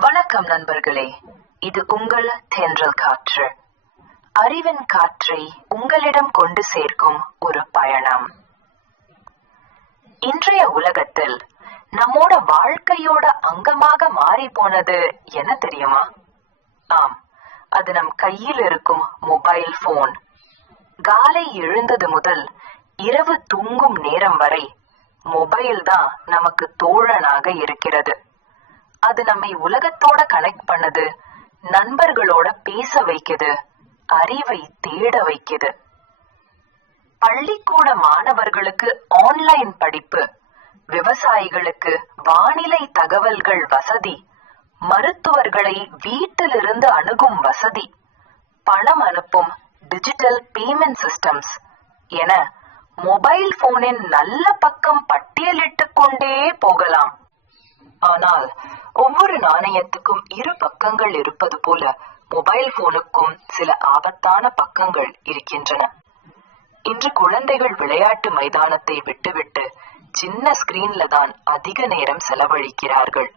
வணக்கம் நண்பர்களே. இது உங்கள் தென்றல் காற்று. அறிவின் காற்றை உங்களிடம் கொண்டு சேர்க்கும் ஒரு பயணம். இன்றைய உலகத்தில் நம்மோட வாழ்க்கையோட அங்கமாக மாறி போனது என்ன தெரியுமா? ஆம் அது நம் கையில் இருக்கும் மொபைல் போன் காலை எழுந்தது முதல் இரவு தூங்கும் நேரம் வரை மொபைல் தான் நமக்கு தோழனாக இருக்கிறது. அது நம்மை உலகத்தோட கனெக்ட் பண்ணுது. நண்பர்களோட பேச வைக்குது. அறிவை தேட வைக்குது. பள்ளிக்கூட மாணவர்களுக்கு ஆன்லைன் படிப்பு. விவசாயிகளுக்கு வானிலை தகவல்கள் வசதி. மருத்துவர்களை வீட்டிலிருந்து அணுகும் வசதி. பணம் அனுப்பும் டிஜிட்டல் பேமெண்ட் சிஸ்டம்ஸ் என மொபைல் போனின் நல்ல பக்கம் பட்டியலிட்டு கொண்டே போகலாம். ஆனால் ஒவ்வொரு நாணயத்துக்கும் இரு பக்கங்கள் இருப்பது போல மொபைல் போனுக்கும் சில ஆபத்தான பக்கங்கள் இருக்கின்றன. இன்று குழந்தைகள் விளையாட்டு மைதானத்தை விட்டுவிட்டு சின்ன ஸ்கிரீன்ல தான் அதிக நேரம் செலவழிக்கிறார்கள்.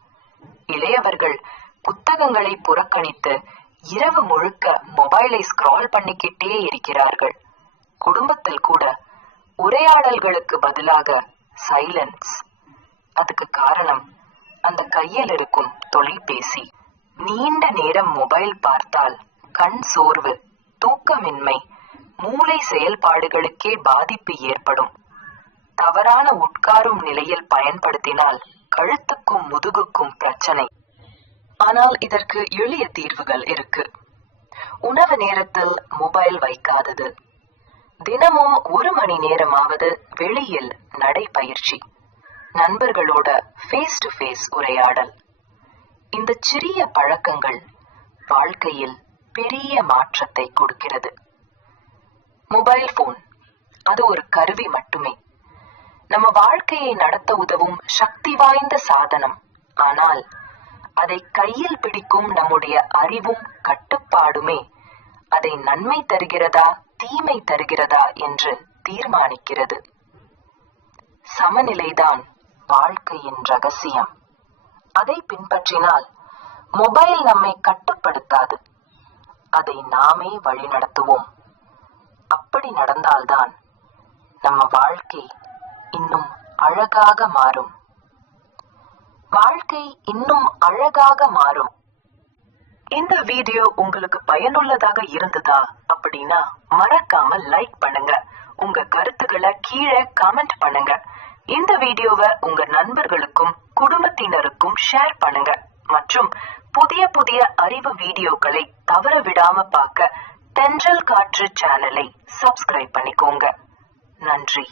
இளையவர்கள் புத்தகங்களை புறக்கணித்து இரவு முழுக்க மொபைலை ஸ்க்ரால் பண்ணிக்கிட்டே இருக்கிறார்கள். குடும்பத்தில் கூட உரையாடல்களுக்கு பதிலாக சைலன்ஸ் அதுக்கு காரணம் அந்த கையில் இருக்கும் தொலைபேசி. நீண்ட நேரம் மொபைல் பார்த்தால் கண் சோர்வு தூக்கமின்மை மூளை செயல்பாடுகளுக்கே பாதிப்பு ஏற்படும். தவறான உட்காரும் நிலையில் பயன்படுத்தினால் கழுத்துக்கும் முதுகுக்கும் பிரச்சனை. ஆனால் இதற்கு எளிய தீர்வுகள் இருக்கு. உணவு நேரத்தில் மொபைல் வைக்காதது. தினமும் ஒரு மணி நேரமாவது வெளியில் நடைபயிற்சி. நண்பர்களோட ஃபேஸ் டு ஃபேஸ் உரையாடல். இந்த சிறிய பழக்கங்கள் வாழ்க்கையில் பெரிய மாற்றத்தை கொடுக்கிறது. மொபைல் போன் அது ஒரு கருவி மட்டுமே. நம்ம வாழ்க்கையை நடத்த உதவும் சக்தி வாய்ந்த சாதனம். ஆனால் அதை கையில் பிடிக்கும் நம்முடைய அறிவும் கட்டுப்பாடுமே அதை நன்மை தருகிறதா தீமை தருகிறதா என்று தீர்மானிக்கிறது. சமநிலைதான் வாழ்க்கையின் ரகசியம். அதை பின்பற்றினால் மொபைல் நம்மை கட்டுப்படுத்தாது. அதை நாமே வழிநடத்துவோம் அப்படி நடந்தால்தான் நம்ம வாழ்க்கை இன்னும் அழகாக மாறும். வாழ்க்கை இன்னும் அழகாக மாறும். இந்த வீடியோ உங்களுக்கு பயனுள்ளதாக இருந்ததா அப்படின்னா மறக்காம லைக் பண்ணுங்க. உங்க கருத்துக்களை கீழே கமெண்ட் பண்ணுங்க. இந்த வீடியோவை உங்க நண்பர்களுக்கும் குடும்பத்தினருக்கும் ஷேர் பண்ணுங்க. மற்றும் புதிய புதிய அறிவு வீடியோக்களை தவற விடாம பார்க்க தென்றல் காற்று சேனலை சப்ஸ்கிரைப் பண்ணிக்கோங்க. நன்றி.